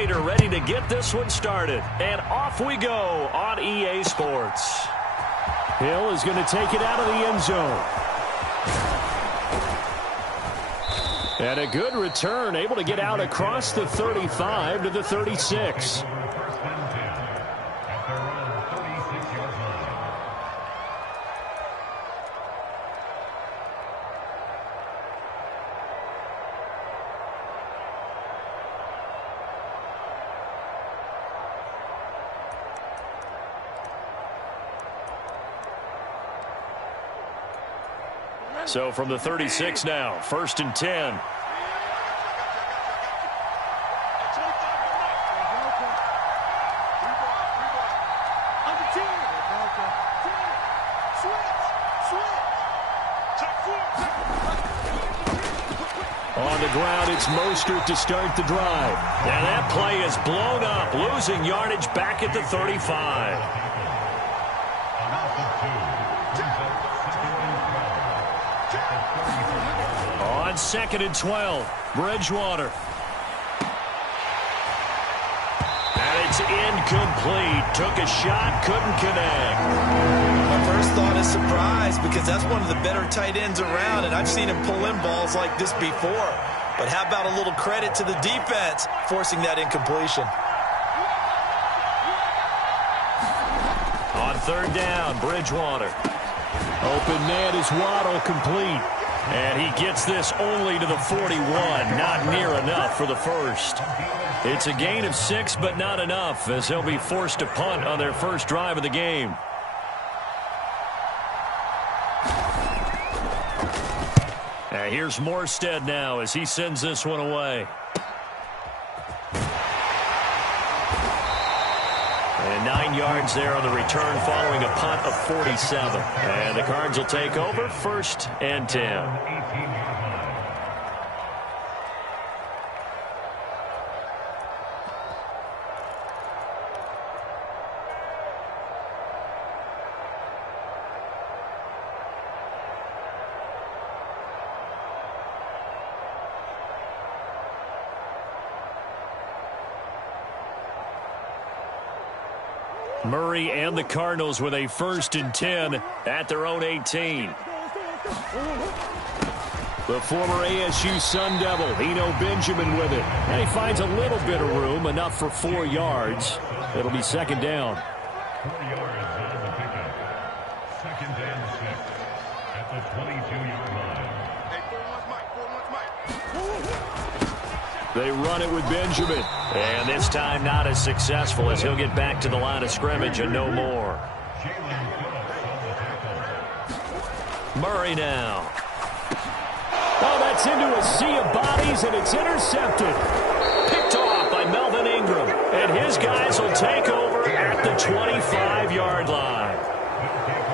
Raider ready to get this one started. And off we go on EA Sports. Hill is going to take it out of the end zone. And a good return, able to get out across the 35 to the 36. So from the 36 now, 1st and 10. On the ground, it's Mostert to start the drive. And that play is blown up, losing yardage back at the 35. On 2nd and 12, Bridgewater. And it's incomplete. Took a shot, couldn't connect. My first thought is surprise because that's one of the better tight ends around, and I've seen him pull in balls like this before. But how about a little credit to the defense forcing that incompletion? On 3rd down, Bridgewater. Open man is Waddle, complete. And he gets this only to the 41. Not near enough for the first. It's a gain of 6, but not enough, as he'll be forced to punt on their first drive of the game. And here's Morstead now as he sends this one away. And 9 yards there on the return following a punt of 47. And the Cards will take over 1st and 10. Murray and the Cardinals with a 1st and 10 at their own 18. The former ASU Sun Devil, Eno Benjamin with it. And he finds a little bit of room, enough for 4 yards. It'll be 2nd down. 4 yards on the pickup. 2nd and 6 at the 22-yard line. They run it with Benjamin. And this time not as successful as he'll get back to the line of scrimmage and no more. Murray now. Oh, that's into a sea of bodies, and it's intercepted. Picked off by Melvin Ingram. And his guys will take over at the 25-yard line.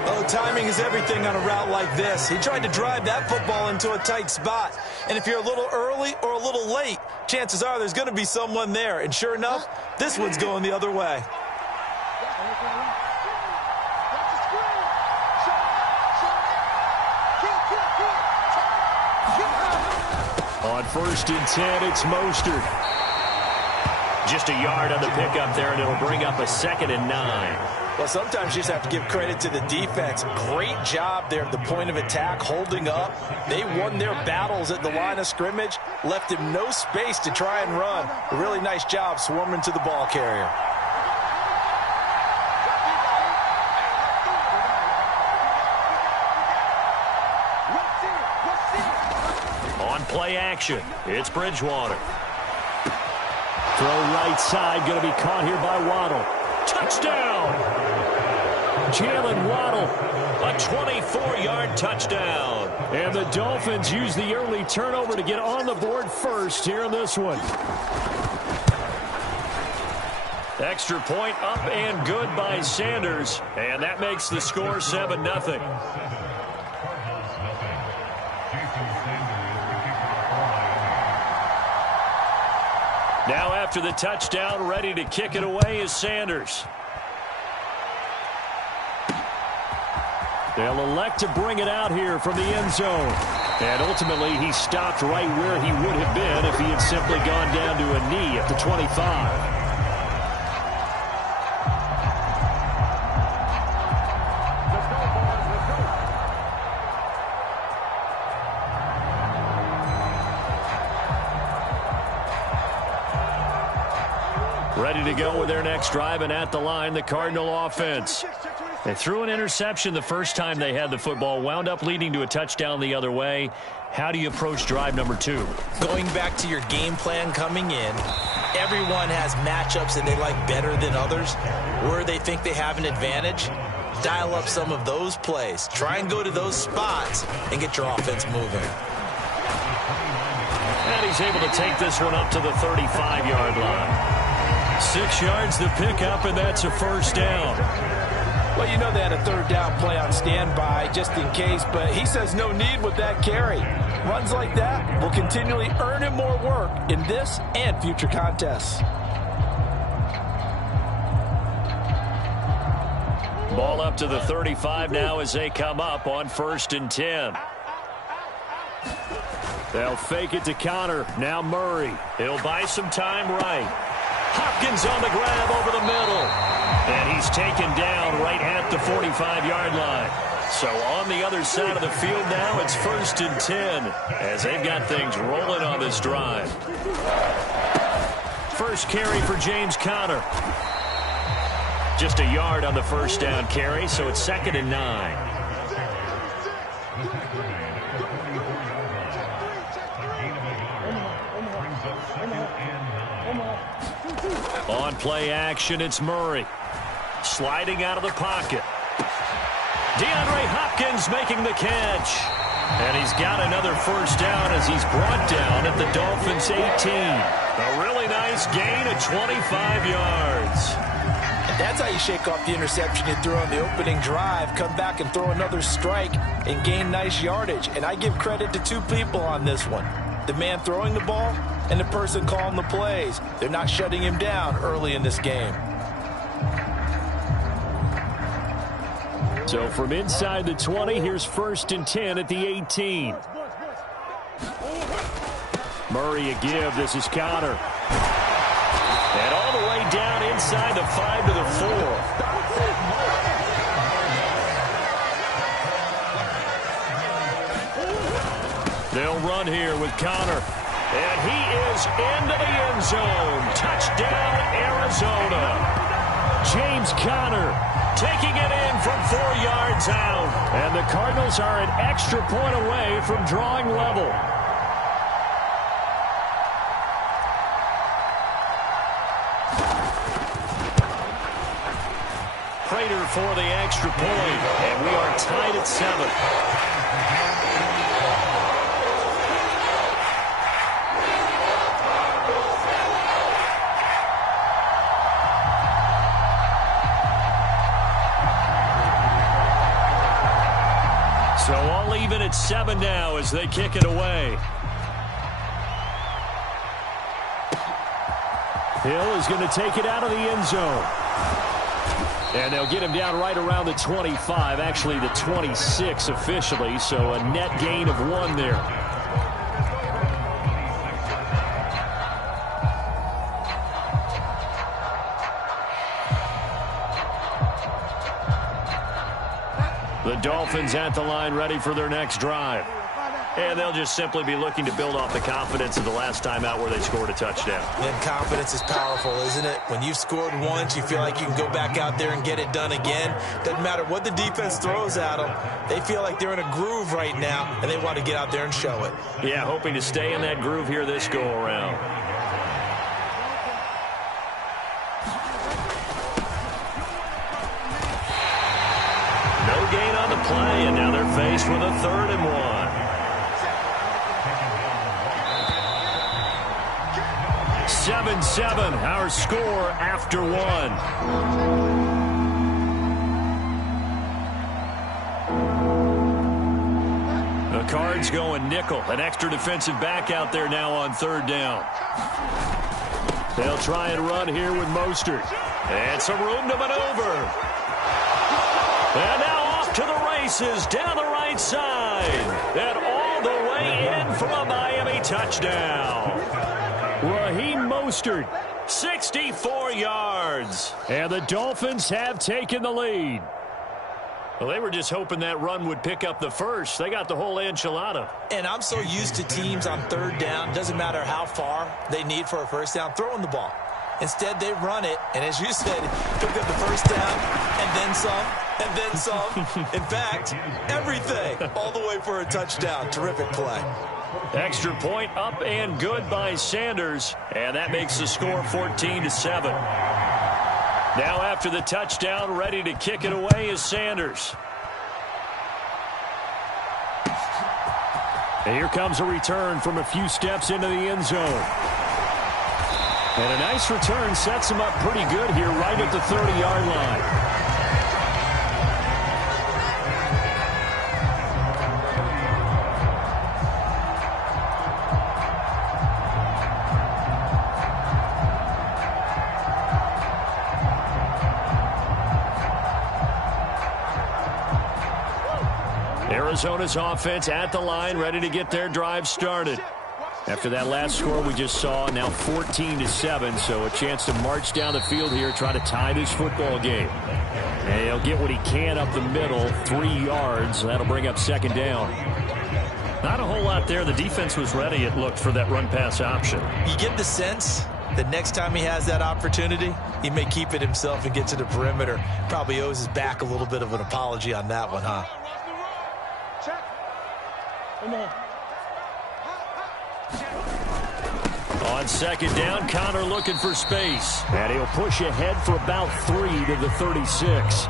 Oh, timing is everything on a route like this. He tried to drive that football into a tight spot. And if you're a little early or a little late, chances are there's going to be someone there. And sure enough, this one's going the other way. On 1st and 10, it's Mostert. Just a yard on the pickup there, and it'll bring up a 2nd and 9. Well, sometimes you just have to give credit to the defense. Great job there at the point of attack, holding up. They won their battles at the line of scrimmage, left him no space to try and run. A really nice job swarming to the ball carrier. On play action, it's Bridgewater. Throw right side, going to be caught here by Waddle. Touchdown! Jalen Waddle. A 24-yard touchdown. And the Dolphins use the early turnover to get on the board first here in this one. Extra point up and good by Sanders. And that makes the score 7-0. Now after the touchdown, ready to kick it away is Sanders. They'll elect to bring it out here from the end zone. And ultimately, he stopped right where he would have been if he had simply gone down to a knee at the 25. Ready to go with their next drive, and at the line, the Cardinal offense. They threw an interception the first time they had the football, wound up leading to a touchdown the other way. How do you approach drive number 2? Going back to your game plan coming in, everyone has matchups that they like better than others. Where they think they have an advantage, dial up some of those plays. Try and go to those spots and get your offense moving. And he's able to take this one up to the 35-yard line. 6 yards the pickup, and that's a first down. Well, you know they had a third down play on standby just in case, but he says no need with that carry. Runs like that will continually earn him more work in this and future contests. Ball up to the 35 now as they come up on 1st and 10. They'll fake it to Connor. Now Murray. He'll buy some time right. Hopkins on the grab over the middle. And he's taken down right at the 45-yard line. So on the other side of the field now, it's 1st and 10 as they've got things rolling on this drive. First carry for James Conner. Just a yard on the first down carry, so it's 2nd and 9. On play action, it's Murray. Sliding out of the pocket. DeAndre Hopkins making the catch. And he's got another first down as he's brought down at the Dolphins' 18. A really nice gain of 25 yards. And that's how you shake off the interception you threw on the opening drive. Come back and throw another strike and gain nice yardage. And I give credit to two people on this one. The man throwing the ball and the person calling the plays. They're not shutting him down early in this game. So from inside the 20, here's 1st and 10 at the 18. Murray a give. This is Conner. And all the way down inside the 5 to the 4. They'll run here with Conner. And he is into the end zone. Touchdown, Arizona. James Conner taking it in from 4 yards out. And the Cardinals are an extra point away from drawing level. Prater for the extra point. And we are tied at 7. So all even at 7 now as they kick it away. Hill is going to take it out of the end zone. And they'll get him down right around the 25, actually the 26 officially, so a net gain of 1 there. The Dolphins at the line ready for their next drive. And they'll just simply be looking to build off the confidence of the last time out where they scored a touchdown. And confidence is powerful, isn't it? When you've scored once, you feel like you can go back out there and get it done again. Doesn't matter what the defense throws at them. They feel like they're in a groove right now, and they want to get out there and show it. Yeah, hoping to stay in that groove here this go-around. No gain on the play, and now they're faced with a 3rd and 1. Seven, our score after 1. The Cards going nickel. An extra defensive back out there now on 3rd down. They'll try and run here with Mostert. And some room to maneuver. And now off to the races down the right side. And all the way for a Miami touchdown. Raheem Mostert. 64 yards. And the Dolphins have taken the lead. Well, they were just hoping that run would pick up the first. They got the whole enchilada. And I'm so used to teams on third down, doesn't matter how far they need for a first down, throwing the ball. Instead, they run it, and as you said, pick up the first down, and then some, and then some. In fact, everything, all the way for a touchdown. Terrific play. Extra point up and good by Sanders, and that makes the score 14-7. Now after the touchdown, ready to kick it away is Sanders. And here comes a return from a few steps into the end zone. And a nice return sets him up pretty good here right at the 30-yard line. Arizona's offense at the line, ready to get their drive started. After that last score we just saw, now 14-7, so a chance to march down the field here, try to tie this football game. And he'll get what he can up the middle, 3 yards. That'll bring up second down. Not a whole lot there. The defense was ready, it looked, for that run-pass option. You get the sense that next time he has that opportunity, he may keep it himself and get to the perimeter. Probably owes his back a little bit of an apology on that one, huh? Come on. On second down, Connor looking for space. And he'll push ahead for about 3 to the 36.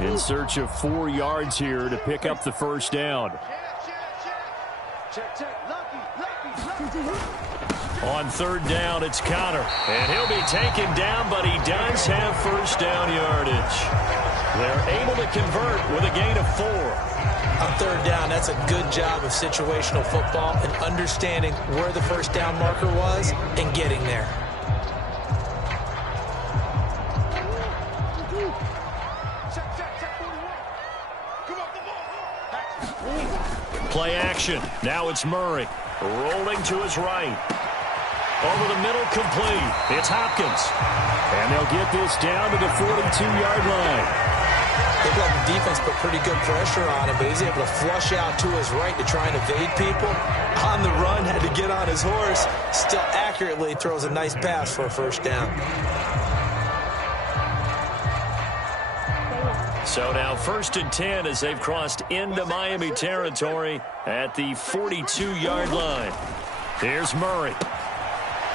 In search of 4 yards here to pick up the first down. On third down, it's Connor. And he'll be taken down, but he does have first down yardage. They're able to convert with a gain of 4. On third down, that's a good job of situational football and understanding where the first down marker was and getting there. Play action. Now it's Murray. Rolling to his right. Over the middle, complete. It's Hopkins. And they'll get this down to the 42-yard line. They've let the defense put pretty good pressure on him, but he's able to flush out to his right to try and evade people. On the run, had to get on his horse. Still accurately throws a nice pass for a first down. So now 1st and 10 as they've crossed into Miami territory at the 42-yard line. Here's Murray.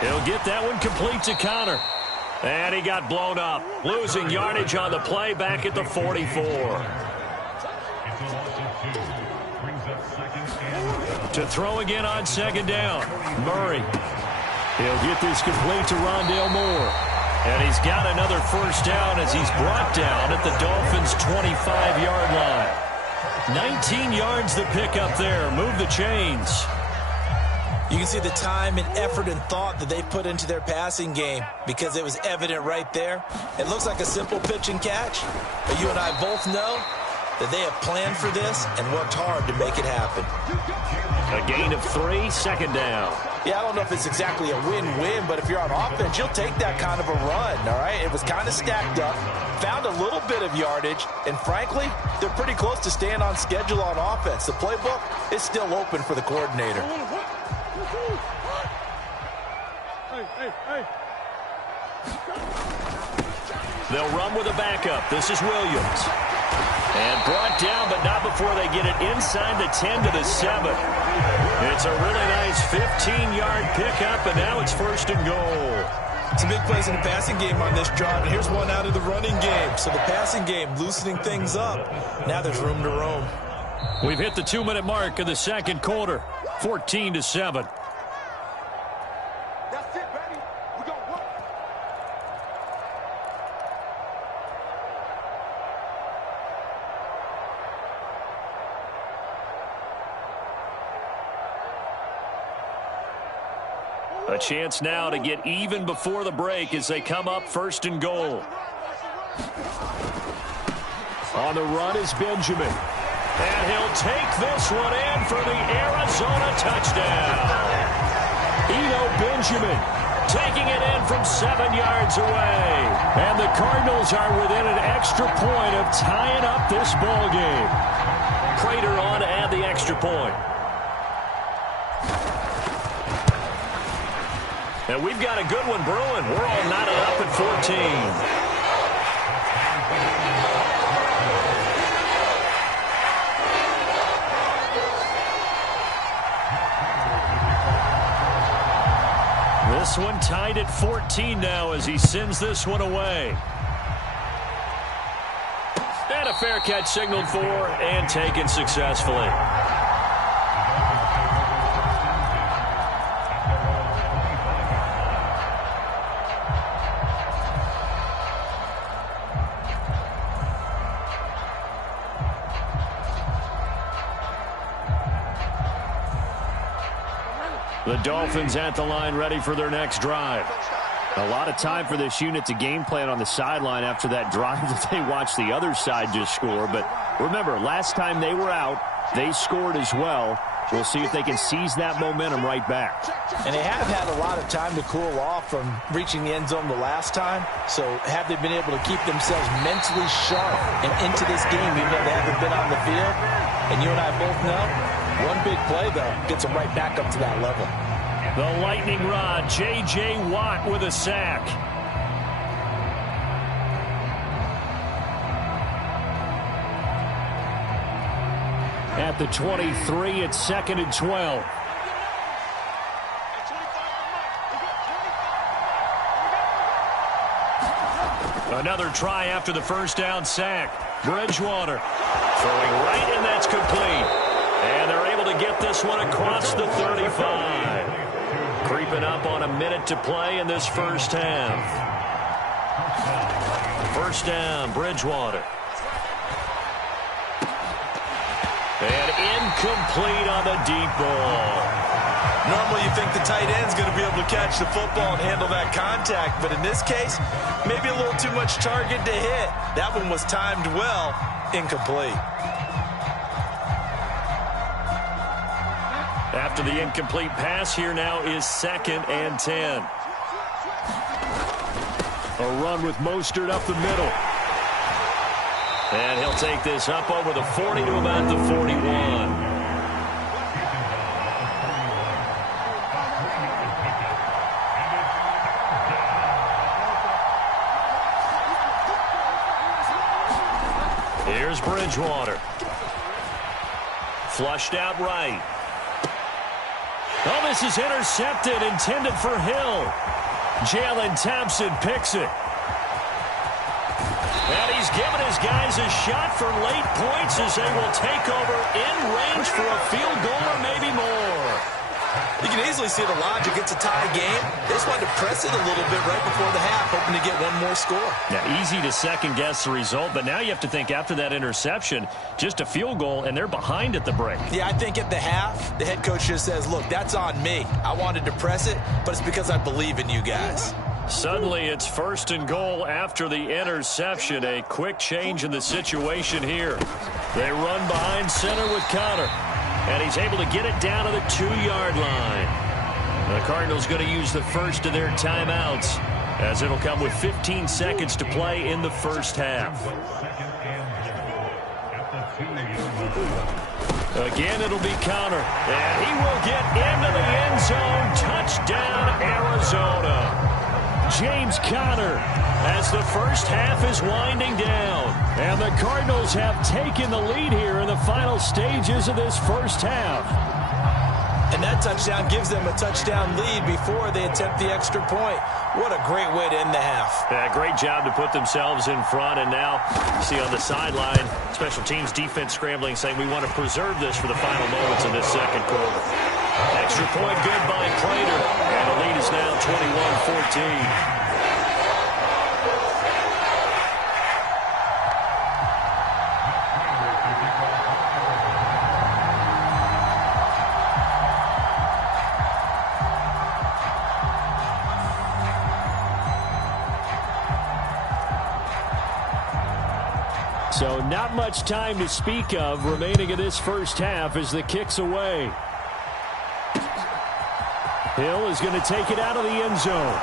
He'll get that one complete to Connor. And he got blown up. Losing yardage on the play back at the 44. To throw again on second down. Murray. He'll get this complete to Rondale Moore. And he's got another first down as he's brought down at the Dolphins' 25-yard line. 19 yards to pick up there. Move the chains. You can see the time and effort and thought that they put into their passing game because it was evident right there. It looks like a simple pitch and catch, but you and I both know that they have planned for this and worked hard to make it happen. A gain of 3, second down. Yeah, I don't know if it's exactly a win-win, but if you're on offense, you'll take that kind of a run, all right? It was kind of stacked up, found a little bit of yardage, and frankly, they're pretty close to staying on schedule on offense. The playbook is still open for the coordinator. They'll run with a backup. This is Williams. And brought down, but not before they get it inside the 10 to the 7. It's a really nice 15-yard pickup, and now it's 1st and goal. Some big plays in the passing game on this drive, and here's one out of the running game. So the passing game loosening things up. Now there's room to roam. We've hit the 2-minute mark of the second quarter. 14-7. That's it, baby. We gonna work. A chance now to get even before the break as they come up 1st and goal. On the run is Benjamin. And he'll take this one in for the Arizona touchdown. Eno Benjamin taking it in from 7 yards away. And the Cardinals are within an extra point of tying up this ball game. Prater on to add the extra point. And we've got a good one brewing. We're all knotted up at 14. This one tied at 14 now as he sends this one away. And a fair catch signaled for and taken successfully. The Dolphins at the line ready for their next drive. A lot of time for this unit to game plan on the sideline after that drive that they watched the other side just score. But remember, last time they were out, they scored as well. We'll see if they can seize that momentum right back. And they have had a lot of time to cool off from reaching the end zone the last time. So have they been able to keep themselves mentally sharp and into this game even though they haven't been on the field? And you and I both know, one big play, though, gets them right back up to that level. The lightning rod, J.J. Watt with a sack. At the 23, it's 2nd and 12. Another try after the first down sack. Bridgewater throwing right, and that's complete. And they're able to get this one across the 35. Creeping up on a minute to play in this first half. First down, Bridgewater. And incomplete on the deep ball. Normally you think the tight end's going to be able to catch the football and handle that contact, but in this case, maybe a little too much target to hit. That one was timed well, incomplete. After the incomplete pass, here now is 2nd and 10. A run with Mostert up the middle. And he'll take this up over the 40 to about the 41. Here's Bridgewater. Flushed out right. Oh, this is intercepted, intended for Hill. Jalen Thompson picks it. And he's given his guys a shot for late points as they will take over in range for a field goal or maybe more. You can easily see the logic. It's a tie game. They just wanted to press it a little bit right before the half, hoping to get one more score. Yeah, easy to second-guess the result, but now you have to think after that interception, just a field goal, and they're behind at the break. Yeah, I think at the half, the head coach just says, look, that's on me. I wanted to press it, but it's because I believe in you guys. Suddenly, it's 1st and goal after the interception. A quick change in the situation here. They run behind center with Conner. And he's able to get it down to the 2-yard line. The Cardinals going to use the first of their timeouts as it'll come with 15 seconds to play in the first half. Again, it'll be Conner. And he will get into the end zone. Touchdown, Arizona. James Conner as the first half is winding down. And the Cardinals have taken the lead here in the final stages of this first half. And that touchdown gives them a touchdown lead before they attempt the extra point. What a great way to end the half. Yeah, great job to put themselves in front. And now, you see on the sideline, special teams defense scrambling, saying we want to preserve this for the final moments of this second quarter. Extra point good by Prater. And the lead is now 21-14. So not much time to speak of remaining in this first half as the kick's away. Hill is going to take it out of the end zone.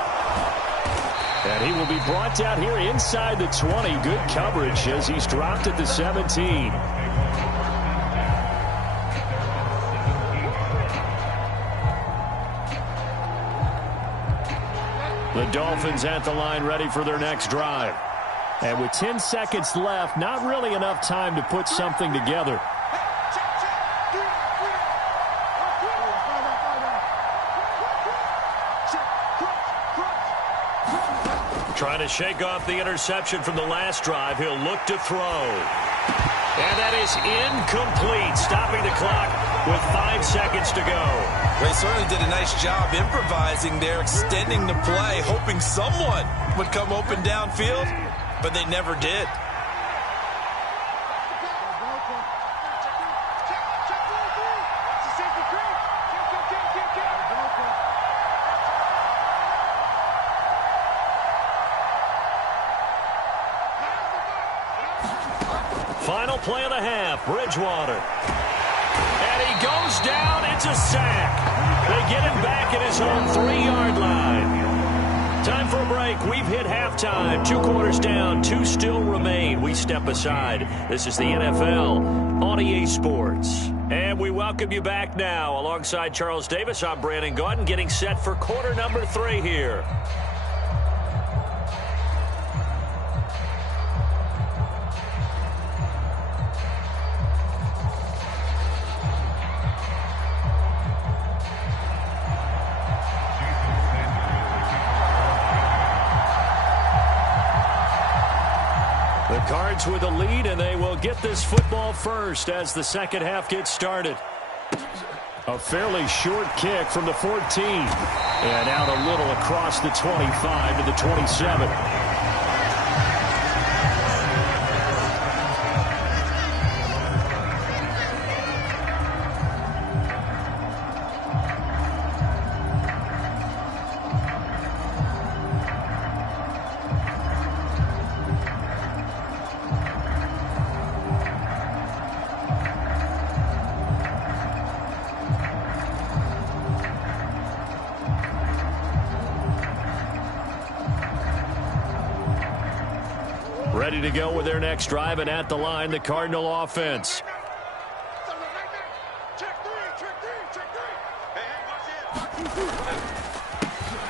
And he will be brought down here inside the 20. Good coverage as he's dropped at the 17. The Dolphins at the line ready for their next drive. And with 10 seconds left, not really enough time to put something together. Trying to shake off the interception from the last drive. He'll look to throw. And that is incomplete, stopping the clock with 5 seconds to go. They certainly did a nice job improvising there, extending the play, hoping someone would come open downfield, but they never did. Final play of the half, Bridgewater. And he goes down. It's a sack. They get him back at his own 3-yard line. Time for a break. We've hit halftime. 2 quarters down. 2 still remain. We step aside. This is the NFL on EA Sports. And we welcome you back now. Alongside Charles Davis, I'm Brandon Gaudin, getting set for quarter number 3 here. Cards with a lead, and they will get this football first as the second half gets started. A fairly short kick from the 14. And out a little across the 25 to the 27. Ready to go with their next drive, and at the line, the Cardinal offense.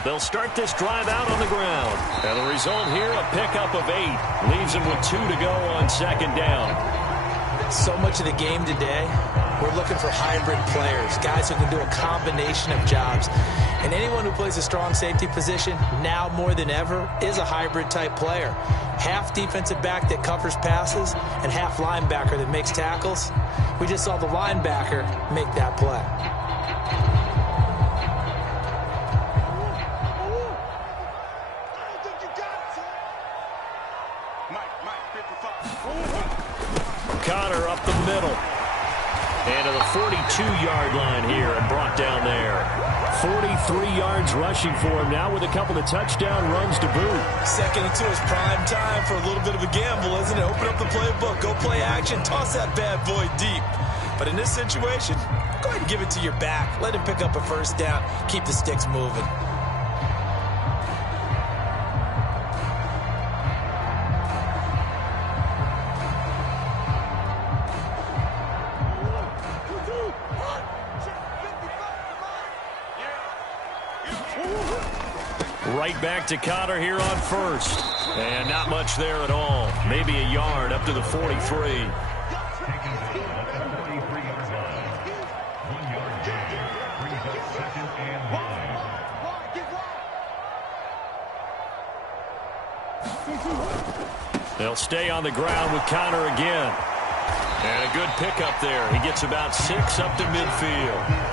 They'll start this drive out on the ground. And the result here, a pickup of 8. Leaves them with 2 to go on second down. So much of the game today, we're looking for hybrid players, guys who can do a combination of jobs. And anyone who plays a strong safety position, now more than ever, is a hybrid type player. Half defensive back that covers passes and half linebacker that makes tackles. We just saw the linebacker make that play. Connor up the middle. And to the 42-yard line here and brought down there. 43 yards rushing for him now with a couple of touchdown runs to boot. Second and 2 is prime time for a little bit of a gamble, isn't it? Open up the playbook, go play action, toss that bad boy deep. But in this situation, go ahead and give it to your back. Let him pick up a first down, keep the sticks moving. Right back to Connor here on first. And not much there at all. Maybe a yard up to the 43. They'll stay on the ground with Connor again. And a good pickup there. He gets about 6 up to midfield.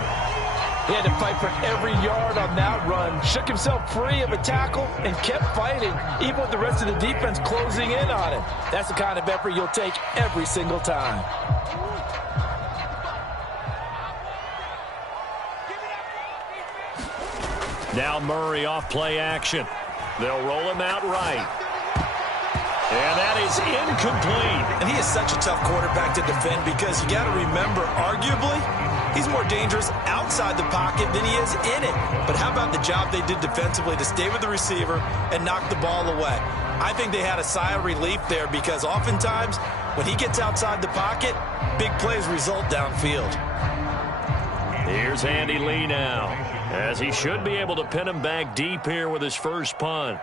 He had to fight for every yard on that run. Shook himself free of a tackle and kept fighting, even with the rest of the defense closing in on him. That's the kind of effort you'll take every single time. Now Murray off play action. They'll roll him out right. And that is incomplete. And he is such a tough quarterback to defend because you got to remember, arguably, he's more dangerous outside the pocket than he is in it. But how about the job they did defensively to stay with the receiver and knock the ball away? I think they had a sigh of relief there because oftentimes when he gets outside the pocket, big plays result downfield. Here's Andy Lee now, as he should be able to pin him back deep here with his first punt.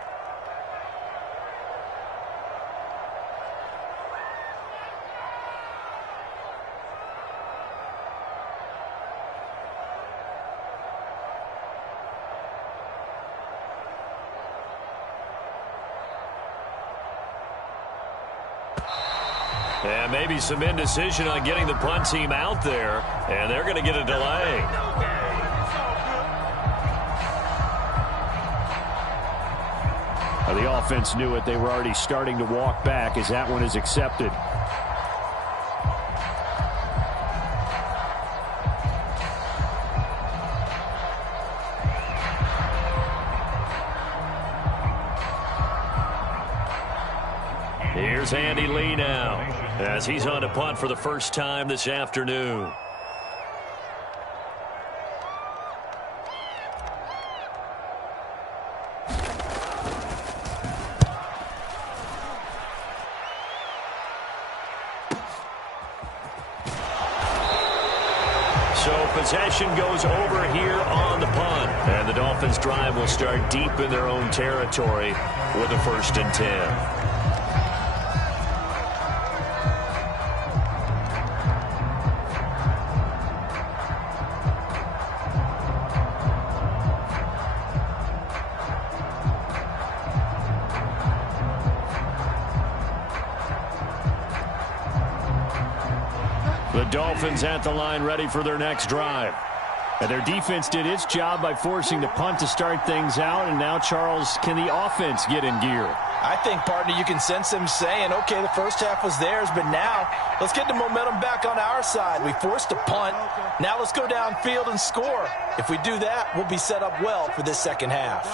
And maybe some indecision on getting the punt team out there, and they're going to get a delay. The offense knew it. They were already starting to walk back as that one is accepted. Here's Andy Lee now, as he's on to punt for the first time this afternoon. So possession goes over here on the punt, and the Dolphins' drive will start deep in their own territory with a 1st and 10. The Dolphins at the line ready for their next drive. And their defense did its job by forcing the punt to start things out. And now, Charles, can the offense get in gear? I think, partner, you can sense them saying, okay, the first half was theirs, but now let's get the momentum back on our side. We forced a punt. Now let's go downfield and score. If we do that, we'll be set up well for this second half.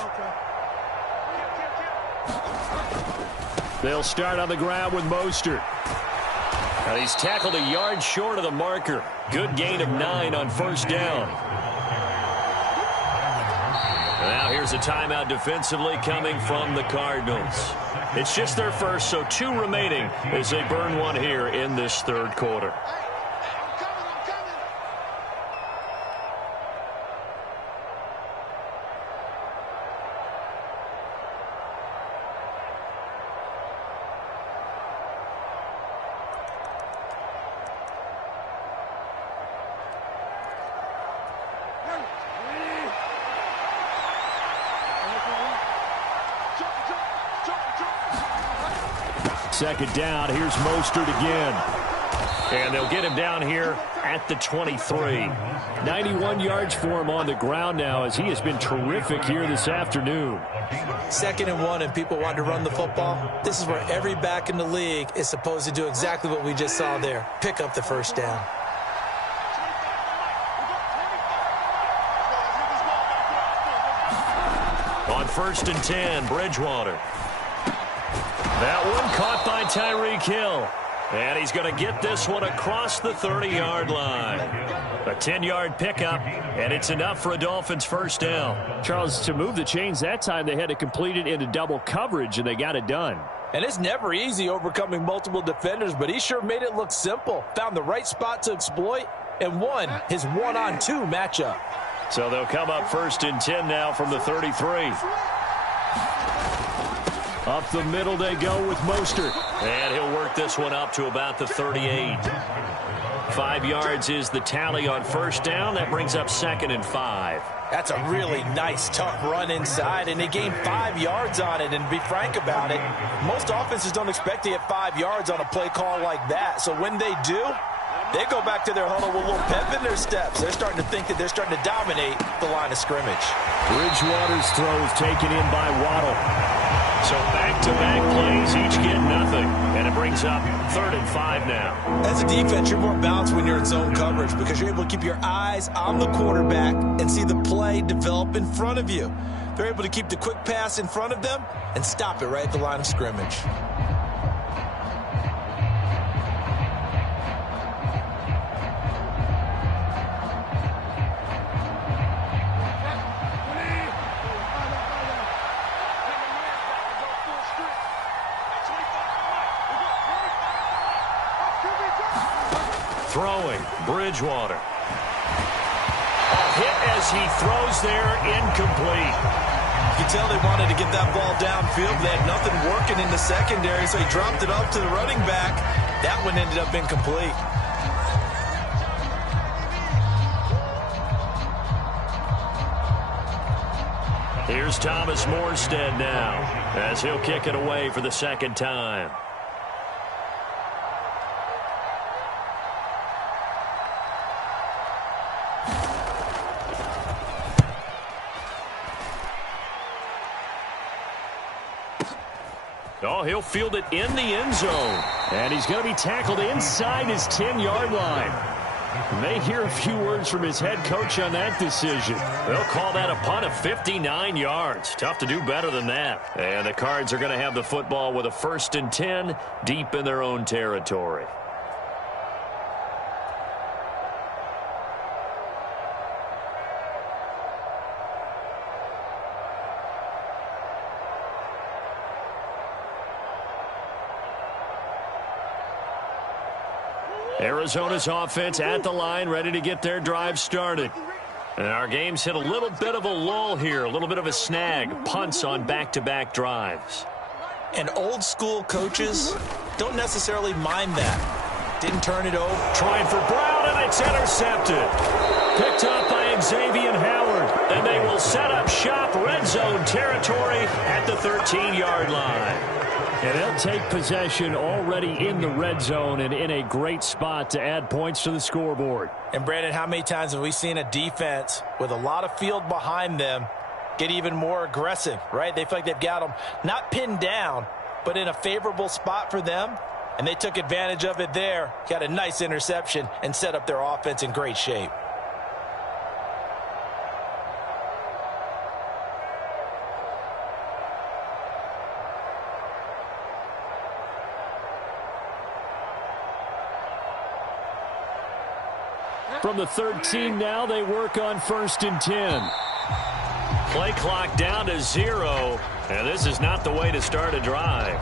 They'll start on the ground with Mostert. Now he's tackled a yard short of the marker. Good gain of 9 on 1st down. Now here's a timeout defensively coming from the Cardinals. It's just their first, so 2 remaining as they burn one here in this 3rd quarter. Second down. Here's Mostert again. And they'll get him down here at the 23. 91 yards for him on the ground now as he has been terrific here this afternoon. 2nd and 1 and people want to run the football. This is where every back in the league is supposed to do exactly what we just saw there. Pick up the 1st down. On 1st and 10, Bridgewater. That one caught by Tyreek Hill. And he's going to get this one across the 30-yard line. A 10-yard pickup, and it's enough for a Dolphins 1st down. Charles, to move the chains that time, they had to complete it into double coverage, and they got it done. And it's never easy overcoming multiple defenders, but he sure made it look simple. Found the right spot to exploit and won his 1-on-2 matchup. So they'll come up 1st and 10 now from the 33. Up the middle they go with Mostert. And he'll work this one up to about the 38. 5 yards is the tally on 1st down. That brings up 2nd and 5. That's a really nice, tough run inside, and they gained 5 yards on it. And to be frank about it, most offenses don't expect to get 5 yards on a play call like that. So when they do, they go back to their huddle with a little pep in their steps. They're starting to think that they're starting to dominate the line of scrimmage. Bridgewater's throws taken in by Waddle. So back-to-back plays, each get nothing. And it brings up 3rd and 5 now. As a defense, you're more balanced when you're in zone coverage because you're able to keep your eyes on the quarterback and see the play develop in front of you. They're able to keep the quick pass in front of them and stop it right at the line of scrimmage. Throwing, Bridgewater. A hit as he throws there, incomplete. You can tell they wanted to get that ball downfield. They had nothing working in the secondary, so he dropped it up to the running back. That one ended up incomplete. Here's Thomas Morstead now, as he'll kick it away for the second time. Oh, he'll field it in the end zone. And he's going to be tackled inside his 10-yard line. You may hear a few words from his head coach on that decision. They'll call that a punt of 59 yards. Tough to do better than that. And the Cards are going to have the football with a 1st and 10 deep in their own territory. Arizona's offense at the line, ready to get their drive started. And our game's hit a little bit of a lull here, a little bit of a snag. Punts on back-to-back drives. And old-school coaches don't necessarily mind that. Didn't turn it over. Trying for Brown, and it's intercepted. Picked up by Xavier Howard. And they will set up shop, red zone territory at the 13-yard line. And they'll take possession already in the red zone and in a great spot to add points to the scoreboard. And, Brandon, how many times have we seen a defense with a lot of field behind them get even more aggressive, right? They feel like they've got them not pinned down, but in a favorable spot for them, and they took advantage of it there, got a nice interception, and set up their offense in great shape. From the 13 now, they work on 1st and 10. Play clock down to 0, and this is not the way to start a drive.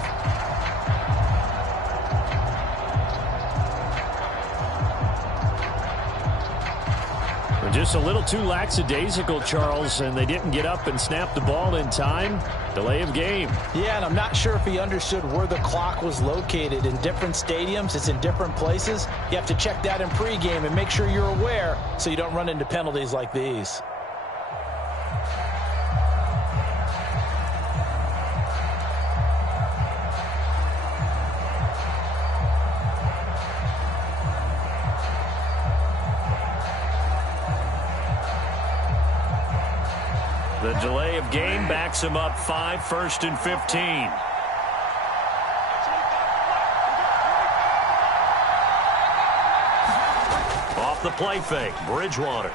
Just a little too lackadaisical, Charles, and they didn't get up and snap the ball in time. Delay of game. Yeah, and I'm not sure if he understood where the clock was located. In different stadiums, it's in different places. You have to check that in pregame and make sure you're aware so you don't run into penalties like these. The delay of game backs him up 5, 1st and 15. Off the play fake, Bridgewater.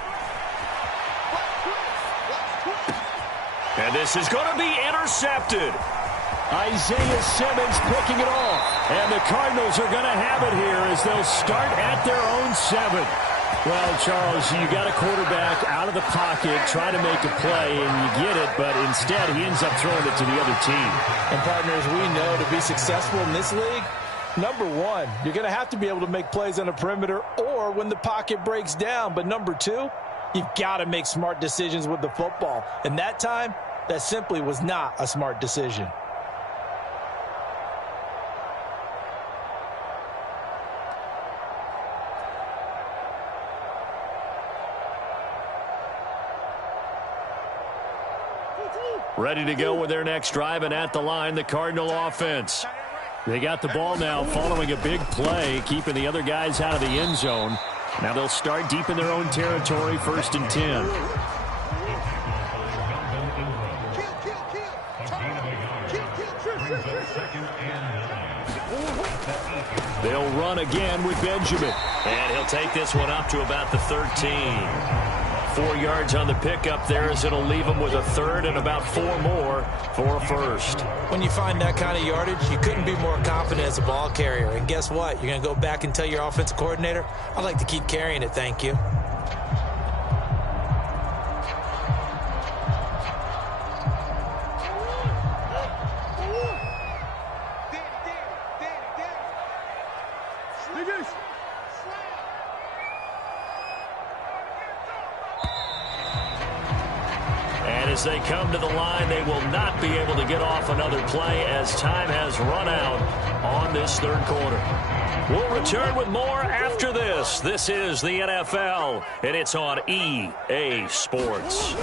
And this is going to be intercepted. Isaiah Simmons picking it off. And the Cardinals are going to have it here as they'll start at their own 7. Well, Charles, you got a quarterback out of the pocket, try to make a play, and you get it, but instead he ends up throwing it to the other team. And, partners, we know to be successful in this league, number one, you're going to have to be able to make plays on the perimeter or when the pocket breaks down. But number two, you've got to make smart decisions with the football. And that time, that simply was not a smart decision. Ready to go with their next drive, and at the line, the Cardinal offense. They got the ball now following a big play, keeping the other guys out of the end zone. Now they'll start deep in their own territory, 1st and 10. They'll run again with Benjamin. And he'll take this one up to about the 13. 4 yards on the pickup there as it'll leave him with a 3rd and about 4 more for a 1st. When you find that kind of yardage, you couldn't be more confident as a ball carrier. And guess what? You're going to go back and tell your offensive coordinator, I'd like to keep carrying it, thank you. As they come to the line, they will not be able to get off another play as time has run out on this third quarter. We'll return with more after this. This is the NFL, and it's on EA Sports.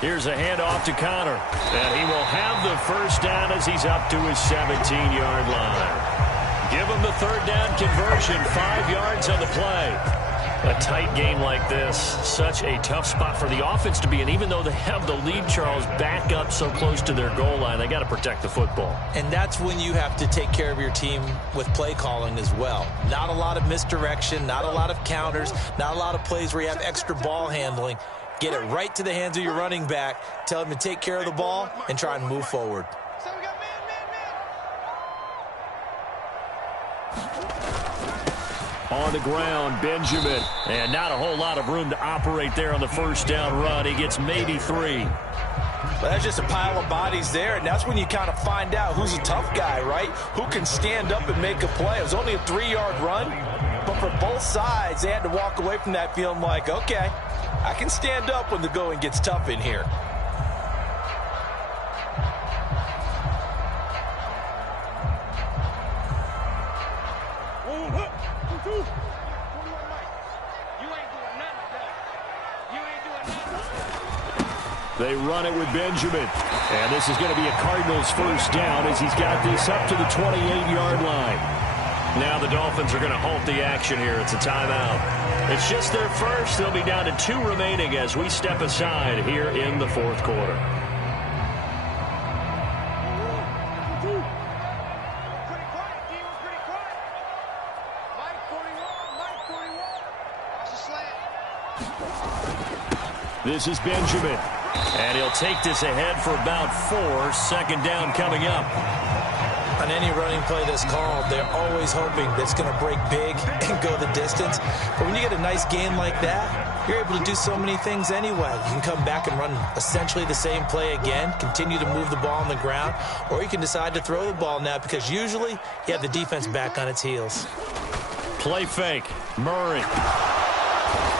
Here's a handoff to Connor, and he will have the first down as he's up to his 17-yard line. Give him the third down conversion, 5 yards on the play. A tight game like this, such a tough spot for the offense to be in. Even though they have the lead, Charles, back up so close to their goal line, they got to protect the football. And that's when you have to take care of your team with play calling as well. Not a lot of misdirection, not a lot of counters, not a lot of plays where you have extra ball handling. Get it right to the hands of your running back, tell him to take care of the ball, and try and move forward. On the ground, Benjamin. And not a whole lot of room to operate there on the first down run. He gets maybe 3. But that's just a pile of bodies there, and that's when you kind of find out who's a tough guy, right? Who can stand up and make a play. It was only a 3-yard run, but for both sides, they had to walk away from that feeling like, okay, I can stand up when the going gets tough in here. They run it with Benjamin. And this is going to be a Cardinals first down as he's got this up to the 28-yard line. Now the Dolphins are going to halt the action here. It's a timeout. It's just their first. They'll be down to 2 remaining as we step aside here in the fourth quarter. This is Benjamin. And he'll take this ahead for about 4. Second down coming up. On any running play that's called, they're always hoping that it's going to break big and go the distance. But when you get a nice gain like that, you're able to do so many things anyway. You can come back and run essentially the same play again, continue to move the ball on the ground, or you can decide to throw the ball now because usually you have the defense back on its heels. Play fake. Murray.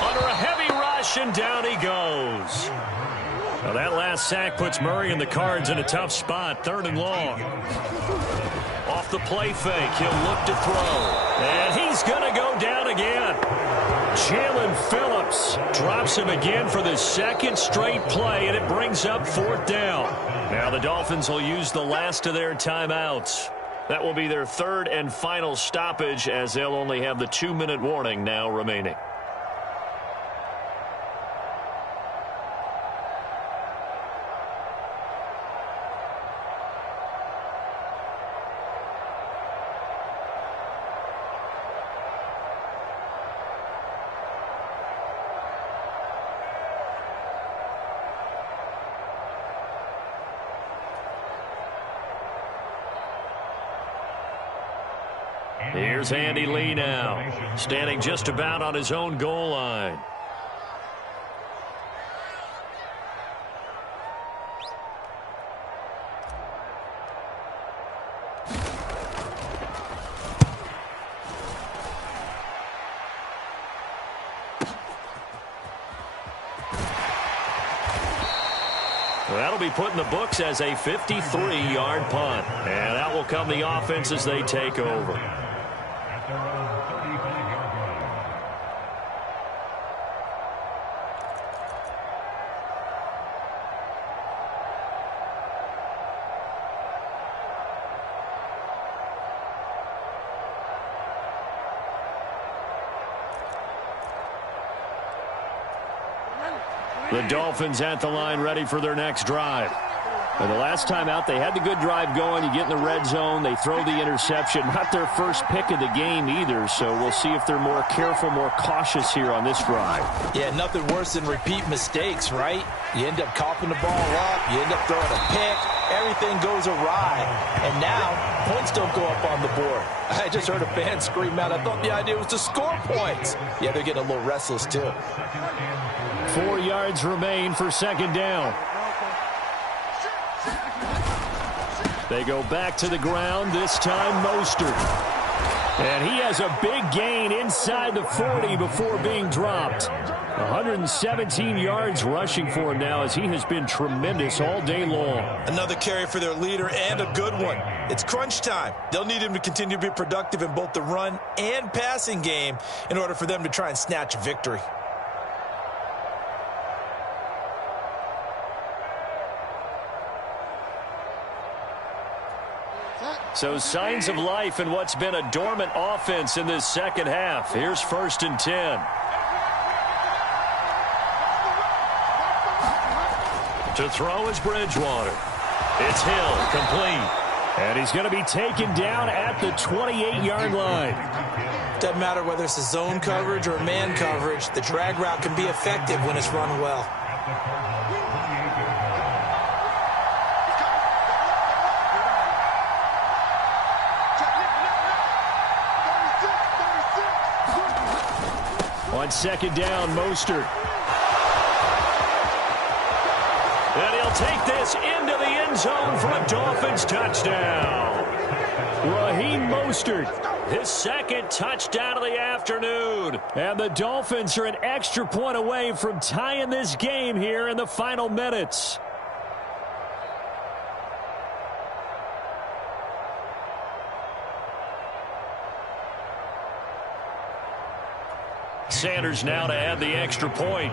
Under a heavy rush, and down he goes. Now that last sack puts Murray and the Cards in a tough spot. 3rd and long. Off the play fake, he'll look to throw. And he's going to go down again. Jalen Phillips drops him again for the second straight play, and it brings up 4th down. Now the Dolphins will use the last of their timeouts. That will be their 3rd and final stoppage as they'll only have the 2-minute warning now remaining. Here's Andy Lee now, standing just about on his own goal line. That'll be put in the books as a 53-yard punt. And that will come the offense as they take over. The Dolphins at the line ready for their next drive. And the last time out, they had the good drive going. You get in the red zone, they throw the interception. Not their first pick of the game either, so we'll see if they're more careful, more cautious here on this drive. Yeah, nothing worse than repeat mistakes, right? You end up coughing the ball up, you end up throwing a pick, everything goes awry. And now, points don't go up on the board. I just heard a fan scream out, I thought the idea was to score points. Yeah, they're getting a little restless too. 4 yards remain for second down. They go back to the ground, this time Mostert. And he has a big gain inside the 40 before being dropped. 117 yards rushing for him now as he has been tremendous all day long. Another carry for their leader and a good one. It's crunch time. They'll need him to continue to be productive in both the run and passing game in order for them to try and snatch a victory. So signs of life in what's been a dormant offense in this second half. Here's 1st and 10. To throw is Bridgewater. It's Hill, complete. And he's going to be taken down at the 28-yard line. Doesn't matter whether it's a zone coverage or man coverage, the drag route can be effective when it's run well. On 2nd down, Mostert. And he'll take this into the end zone for a Dolphins touchdown. Raheem Mostert. His 2nd touchdown of the afternoon. And the Dolphins are an extra point away from tying this game here in the final minutes. Sanders now to add the extra point.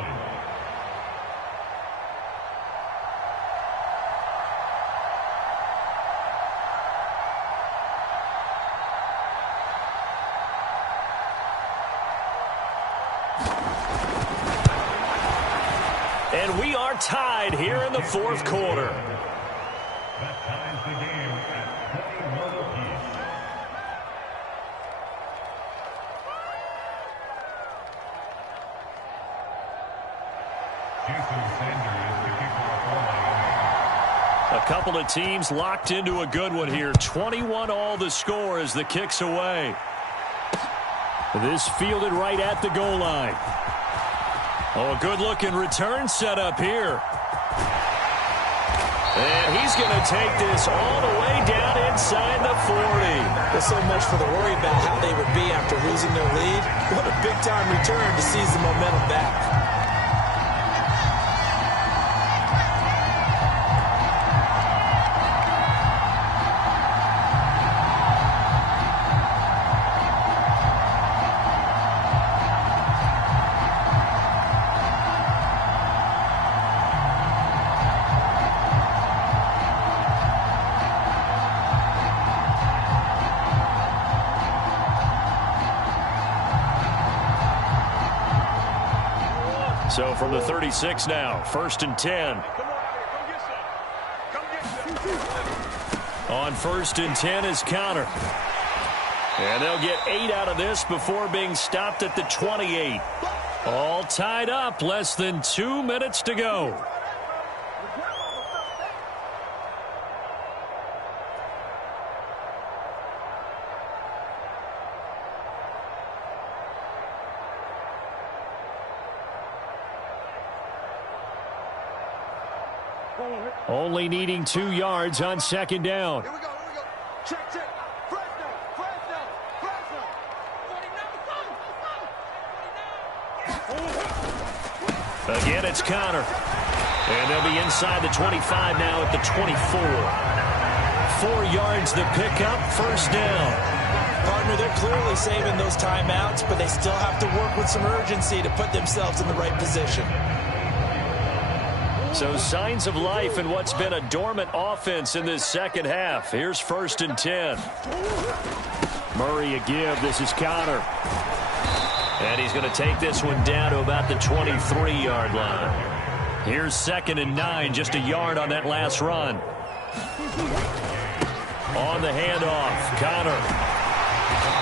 And we are tied here in the 4th quarter. That ties the game at 21 apiece. Jason Sanders, the kickoff line. A couple of teams locked into a good one here. 21 all the score as the kick's away. This fielded right at the goal line. Oh, a good-looking return set up here. And he's going to take this all the way down inside the 40. There's so much for the worry about how they would be after losing their lead. What a big-time return to seize the momentum back. So from the 36 now, 1st and 10. On 1st and 10 is Conner. And they'll get 8 out of this before being stopped at the 28. All tied up, less than 2 minutes to go. Only needing 2 yards on 2nd down. Here we go. Check. Fresno. Again, it's Conner. And they'll be inside the 25 now at the 24. 4 yards the pickup, 1st down. Partner, they're clearly saving those timeouts, but they still have to work with some urgency to put themselves in the right position. So signs of life in what's been a dormant offense in this second half. Here's 1st and 10. Murray a give. This is Conner. And he's going to take this one down to about the 23-yard line. Here's 2nd and 9, just a yard on that last run. On the handoff, Conner.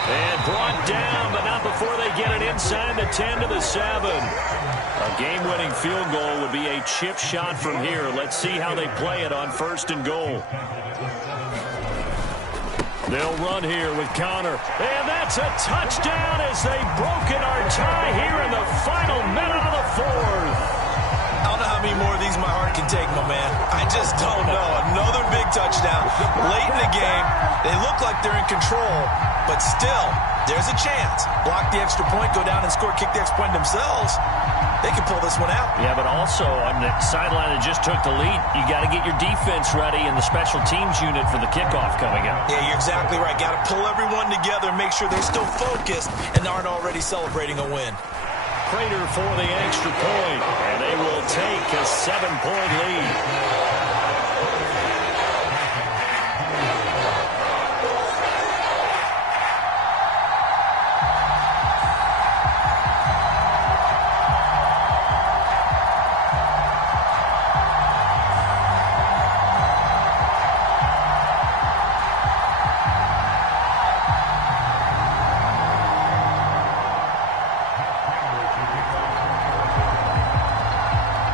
And brought down, but not before they get it inside the 10 to the 7. A game-winning field goal would be a chip shot from here. Let's see how they play it on 1st and goal. They'll run here with Conner. And that's a touchdown as they've broken our tie here in the final minute of the 4th. I don't know how many more of these my heart can take, my man. I just don't know. Another big touchdown. Late in the game, they look like they're in control, but still, There's a chance. Block the extra point, go down and score, kick the extra point themselves. They can pull this one out. Yeah, but also on the sideline that just took the lead, you got to get your defense ready and the special teams unit for the kickoff coming up. Yeah, you're exactly right. Got to pull everyone together and make sure they're still focused and aren't already celebrating a win. Prater for the extra point, and they will take a 7-point lead.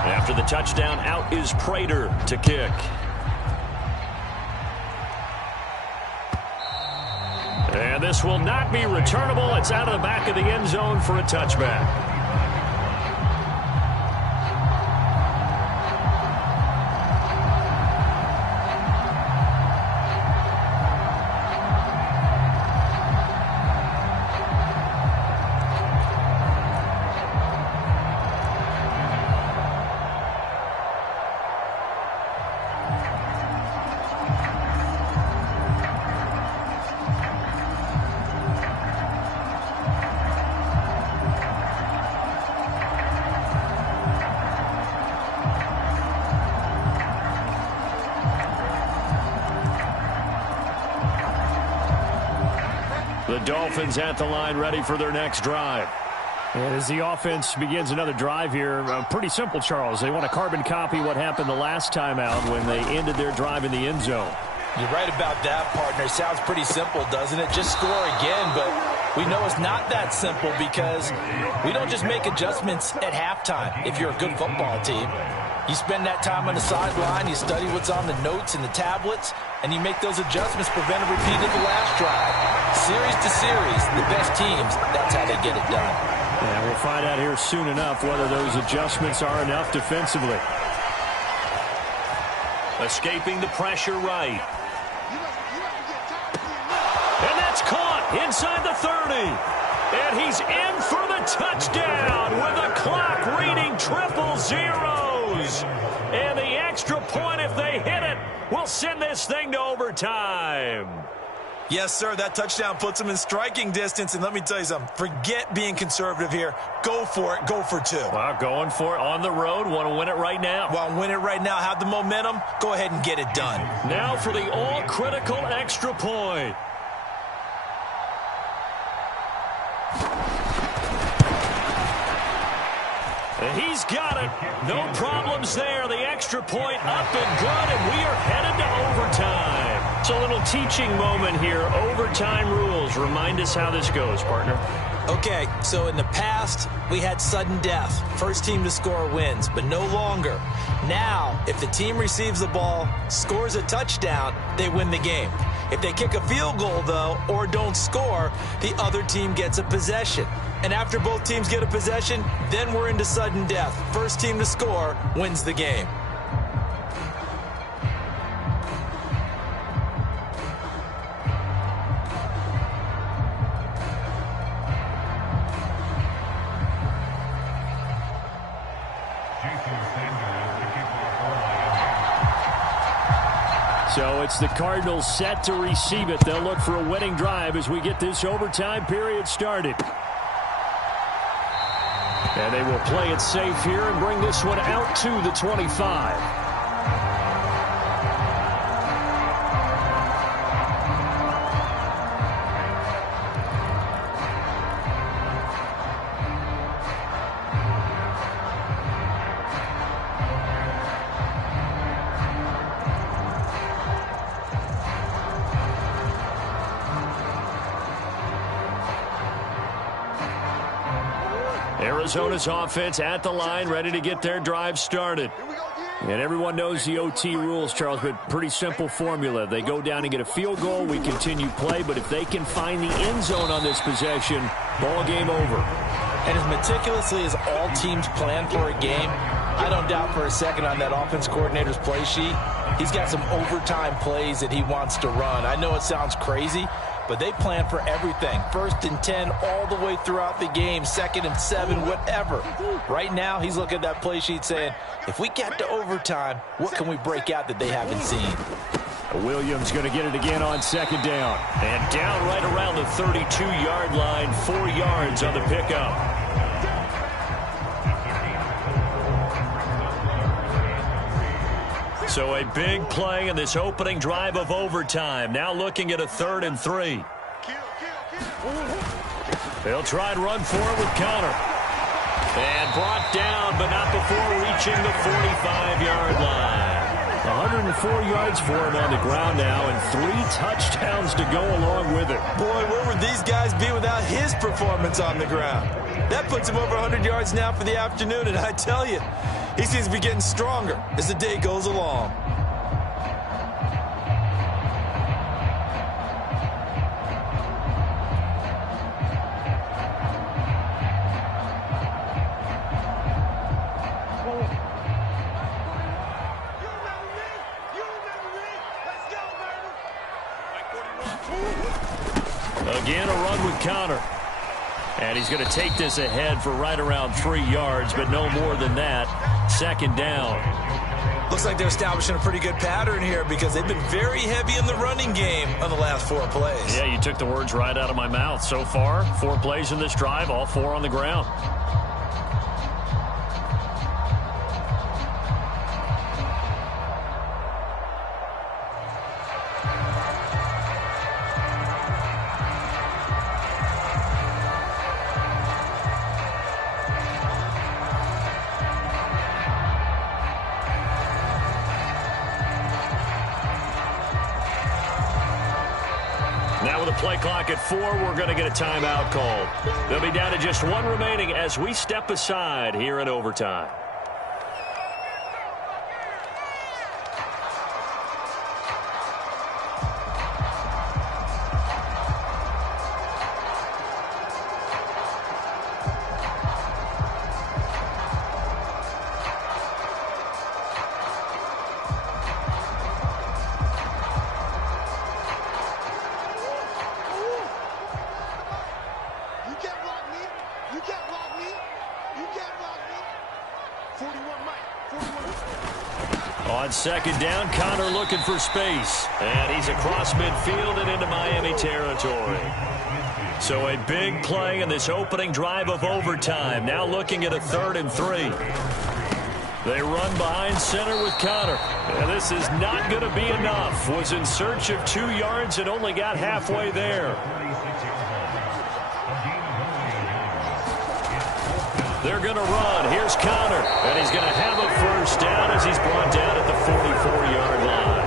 After the touchdown, out is Prater to kick. And this will not be returnable. It's out of the back of the end zone for a touchback. The Dolphins at the line, ready for their next drive. And as the offense begins another drive here, pretty simple, Charles. They want to carbon copy what happened the last time out when they ended their drive in the end zone. You're right about that, partner. Sounds pretty simple, doesn't it? Just score again, but we know it's not that simple because we don't just make adjustments at halftime if you're a good football team. You spend that time on the sideline, you study what's on the notes and the tablets, and you make those adjustments, prevent a repeat of the last drive. Series to series, the best teams, that's how they get it done. Yeah, we'll find out here soon enough whether those adjustments are enough defensively. Escaping the pressure right. And that's caught inside the 30. And he's in for the touchdown with the clock reading 000. And the extra point, if they hit it, will send this thing to overtime. Yes, sir, that touchdown puts them in striking distance. And let me tell you something, forget being conservative here. Go for it. Go for two. Well, going for it on the road. Want to win it right now. Want to win it right now. Have the momentum. Go ahead and get it done. Now for the all-critical extra point. And he's got it. No problems there. The extra point up and good, and we are headed to overtime. So a little teaching moment here. Overtime rules. Remind us how this goes, partner. Okay, so in the past, we had sudden death. First team to score wins, but no longer. Now, if the team receives the ball, scores a touchdown, they win the game. If they kick a field goal, though, or don't score, the other team gets a possession. And after both teams get a possession, then we're into sudden death. First team to score wins the game. So it's the Cardinals set to receive it. They'll look for a winning drive as we get this overtime period started. And they will play it safe here and bring this one out to the 25. Arizona's offense at the line, ready to get their drive started. And everyone knows the OT rules, Charles, but pretty simple formula. They go down and get a field goal, we continue play, but if they can find the end zone on this possession, ball game over. And as meticulously as all teams plan for a game, I don't doubt for a second on that offense coordinator's play sheet, he's got some overtime plays that he wants to run. I know it sounds crazy, but they plan for everything. 1st and 10 all the way throughout the game, 2nd and 7, whatever. Right now, he's looking at that play sheet saying, if we get to overtime, what can we break out that they haven't seen? Williams going to get it again on 2nd down. And down right around the 32-yard line, 4 yards on the pickup. So a big play in this opening drive of overtime. Now looking at a 3rd and 3. They'll try and run for it with Conner. And brought down, but not before reaching the 45-yard line. 104 yards for him on the ground now, and 3 touchdowns to go along with it. Boy, where would these guys be without his performance on the ground? That puts him over 100 yards now for the afternoon, and I tell you, he seems to be getting stronger as the day goes along. Again, a run with Conner. And he's going to take this ahead for right around 3 yards, but no more than that. 2nd down. Looks like they're establishing a pretty good pattern here because they've been very heavy in the running game on the last 4 plays. Yeah, you took the words right out of my mouth. So far, 4 plays in this drive, all 4 on the ground. Now with a play clock at 4, we're going to get a timeout called. They'll be down to just 1 remaining as we step aside here in overtime. On 2nd down, Conner looking for space. And he's across midfield and into Miami territory. So a big play in this opening drive of overtime. Now looking at a 3rd and 3. They run behind center with Conner. And this is not going to be enough. Was in search of 2 yards and only got halfway there. They're going to run. Here's Conner. And he's going to have a 1st down as he's brought down at the 44-yard line.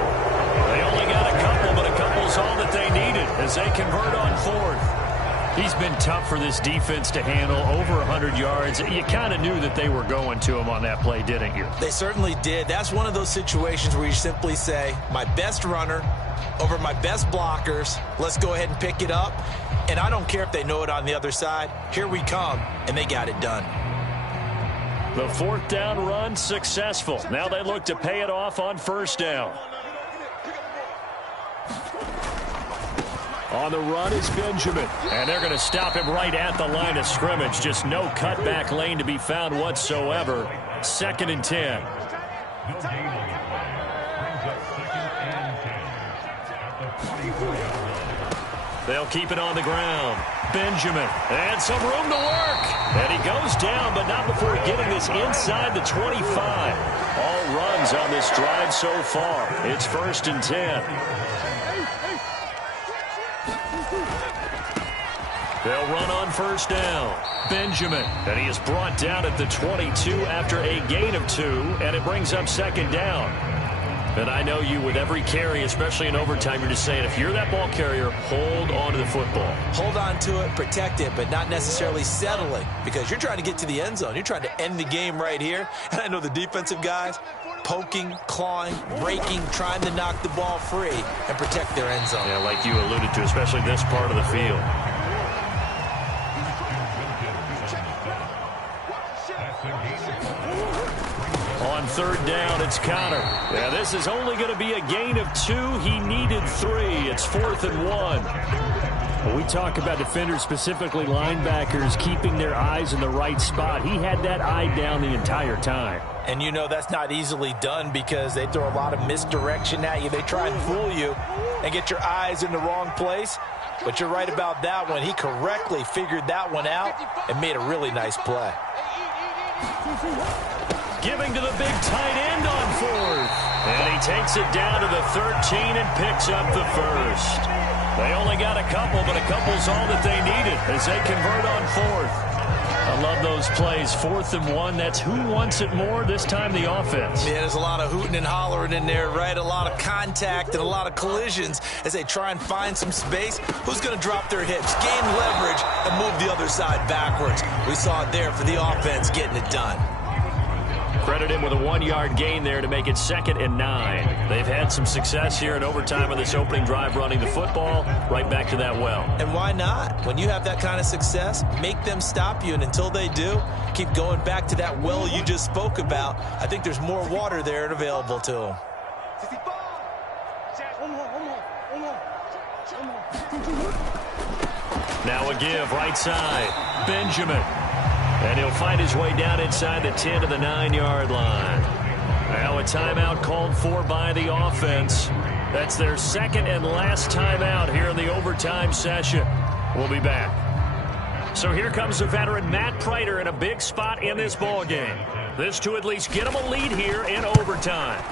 They only got a couple, but a couple's all that they needed as they convert on 4th. He's been tough for this defense to handle, over 100 yards. You kind of knew that they were going to him on that play, didn't you? They certainly did. That's one of those situations where you simply say, my best runner over my best blockers. Let's go ahead and pick it up. And I don't care if they know it on the other side. Here we come, and they got it done. The 4th down run successful. Now they look to pay it off on 1st down. On the run is Benjamin. And they're going to stop him right at the line of scrimmage. Just no cutback lane to be found whatsoever. 2nd and 10. They'll keep it on the ground. Benjamin, and some room to work. And he goes down, but not before getting this inside the 25. All runs on this drive so far. It's 1st and 10. They'll run on 1st down. Benjamin, and he is brought down at the 22 after a gain of 2, and it brings up 2nd down. And I know you, with every carry, especially in overtime, you're just saying, if you're that ball carrier, hold on to the football. Hold on to it, protect it, but not necessarily settling, because you're trying to get to the end zone. You're trying to end the game right here. And I know the defensive guys poking, clawing, breaking, trying to knock the ball free and protect their end zone. Yeah, like you alluded to, especially this part of the field. On third down, it's Conner. Yeah, this is only going to be a gain of 2. He needed 3. It's 4th and 1. When we talk about defenders, specifically linebackers, keeping their eyes in the right spot, he had that eye down the entire time. And you know that's not easily done because they throw a lot of misdirection at you. They try and fool you and get your eyes in the wrong place. But you're right about that one. He correctly figured that one out and made a really nice play. Giving to the big tight end on 4th. And he takes it down to the 13 and picks up the first. They only got a couple, but a couple's all that they needed as they convert on 4th. I love those plays. 4th and 1. That's who wants it more, this time the offense. Yeah, there's a lot of hooting and hollering in there, right? A lot of contact and a lot of collisions as they try and find some space. Who's going to drop their hips, gain leverage, and move the other side backwards? We saw it there for the offense getting it done. Credit him with a 1-yard gain there to make it 2nd and 9. They've had some success here in overtime on this opening drive running the football right back to that well. And why not? When you have that kind of success, make them stop you. And until they do, keep going back to that well you just spoke about. I think there's more water there and available to them. Now a give right side. Benjamin. And he'll find his way down inside the 10 to the 9-yard line. Now a timeout called for by the offense. That's their 2nd and last timeout here in the overtime session. We'll be back. So here comes the veteran Matt Prater in a big spot in this ballgame. This to at least get him a lead here in overtime.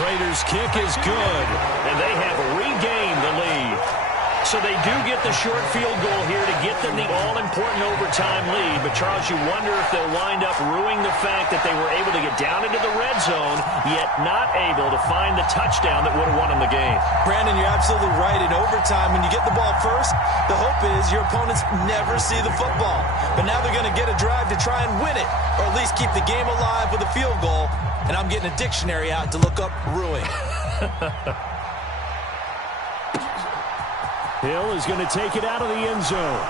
Prater's kick is good, and they have regained the lead. So they do get the short field goal here to get them the all-important overtime lead. But, Charles, you wonder if they'll wind up ruining the fact that they were able to get down into the red zone, yet not able to find the touchdown that would have won them the game. Brandon, you're absolutely right. In overtime, when you get the ball first, the hope is your opponents never see the football. But now they're going to get a drive to try and win it, or at least keep the game alive with a field goal. And I'm getting a dictionary out to look up ruin. Hill is going to take it out of the end zone.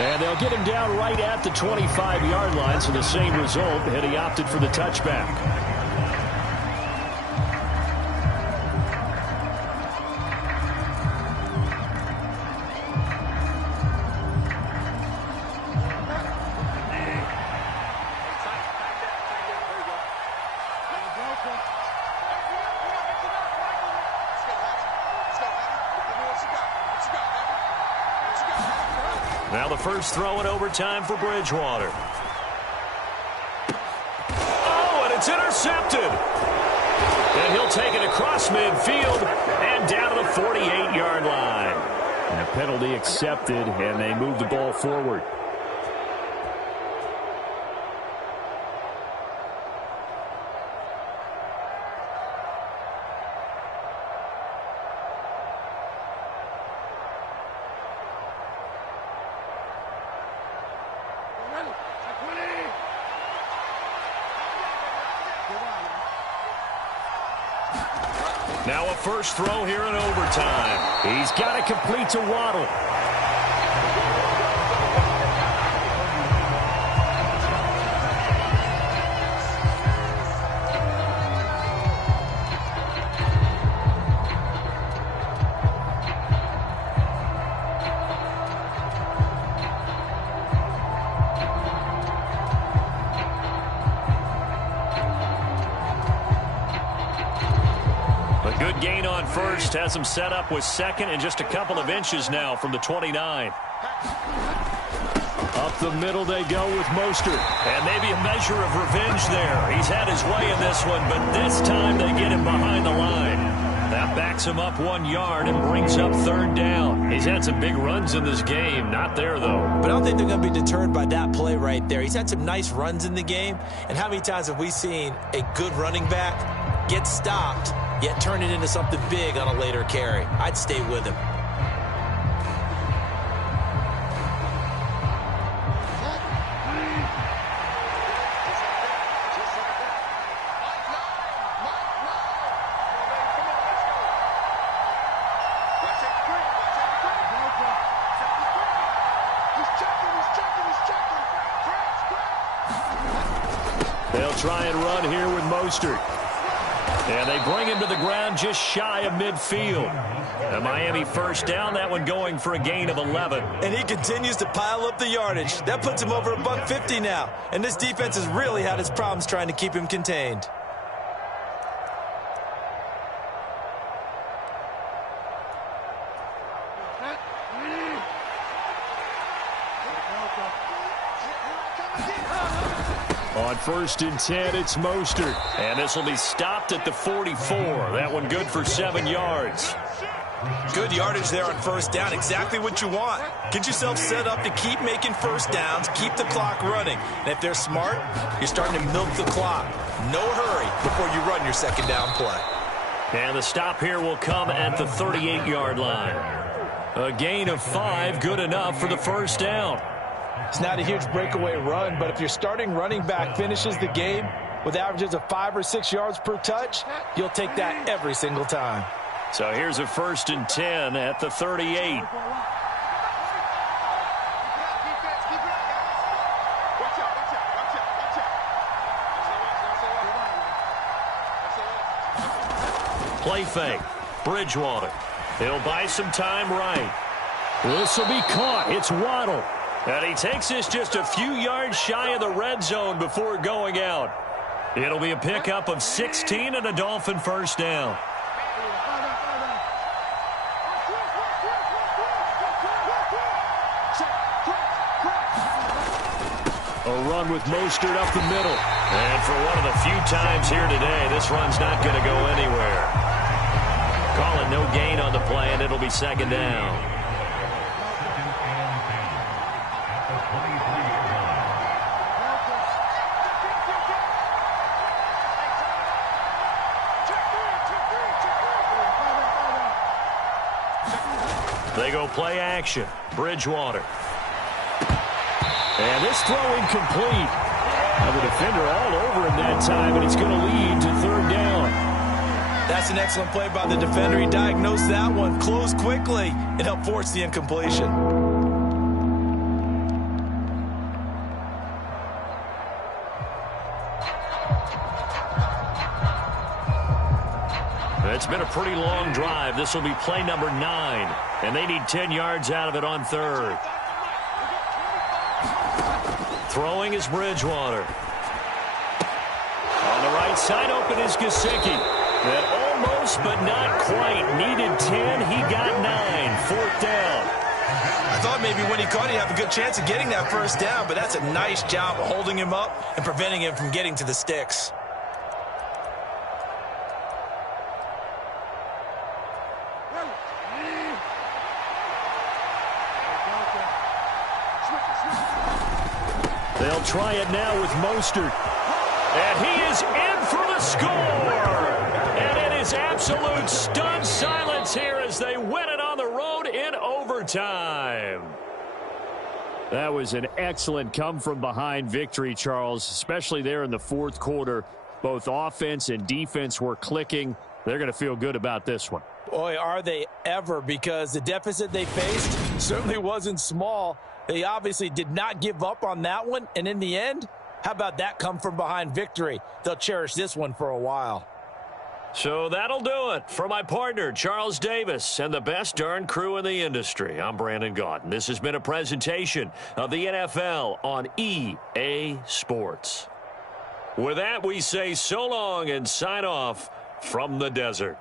And they'll get him down right at the 25-yard line, so the same result, and he opted for the touchback. Now the first throw in overtime for Bridgewater. Oh, and it's intercepted. And he'll take it across midfield and down to the 48-yard line. And a penalty accepted, and they move the ball forward. Now a first throw here in overtime. He's got it complete to Waddle. Good gain on first. Has him set up with 2nd and just a couple of inches now from the 29. Up the middle they go with Mostert. And maybe a measure of revenge there. He's had his way in this one, but this time they get him behind the line. That backs him up 1 yard and brings up 3rd down. He's had some big runs in this game. Not there, though. But I don't think they're going to be deterred by that play right there. He's had some nice runs in the game. And how many times have we seen a good running back get stopped, yet turn it into something big on a later carry? I'd stay with him. They'll try and run here with Mostert. And they bring him to the ground just shy of midfield. A Miami first down, that one going for a gain of 11. And he continues to pile up the yardage. That puts him over $150 now. And this defense has really had its problems trying to keep him contained. On 1st and 10, it's Mostert. And this will be stopped at the 44. That one good for 7 yards. Good yardage there on 1st down. Exactly what you want. Get yourself set up to keep making 1st downs, keep the clock running. And if they're smart, you're starting to milk the clock. No hurry before you run your 2nd down play. And the stop here will come at the 38-yard line. A gain of 5, good enough for the 1st down. It's not a huge breakaway run, but if your starting running back finishes the game with averages of 5 or 6 yards per touch, you'll take that every single time. So here's a 1st and 10 at the 38. Play fake. Bridgewater. He'll buy some time right. This will be caught. It's Waddle. And he takes this just a few yards shy of the red zone before going out. It'll be a pickup of 16 and a Dolphin 1st down. A run with Mostert up the middle. And for one of the few times here today, this run's not going to go anywhere. Call it no gain on the play, and it'll be 2nd down. They go play action. Bridgewater. And this throw incomplete. Now the defender all over him that time, and it's going to lead to 3rd down. That's an excellent play by the defender. He diagnosed that one, closed quickly, and helped force the incompletion. It's been a pretty long drive. This will be play number 9, and they need 10 yards out of it on 3rd. Throwing is Bridgewater. On the right side, open is Gesicki. That almost, but not quite. Needed 10. He got 9. 4th down. I thought maybe when he caught, he'd have a good chance of getting that 1st down, but that's a nice job of holding him up and preventing him from getting to the sticks. They'll try it now with Mostert. And he is in for the score. And it is absolute stunned silence here as they win it on the road in overtime. That was an excellent come-from-behind victory, Charles, especially there in the 4th quarter. Both offense and defense were clicking. They're going to feel good about this one. Boy, are they ever, because the deficit they faced certainly wasn't small. They obviously did not give up on that one, and in the end, how about that come-from-behind victory? They'll cherish this one for a while. So that'll do it. For my partner, Charles Davis, and the best darn crew in the industry, I'm Brandon Gaudin. This has been a presentation of the NFL on EA Sports. With that, we say so long and sign off from the desert.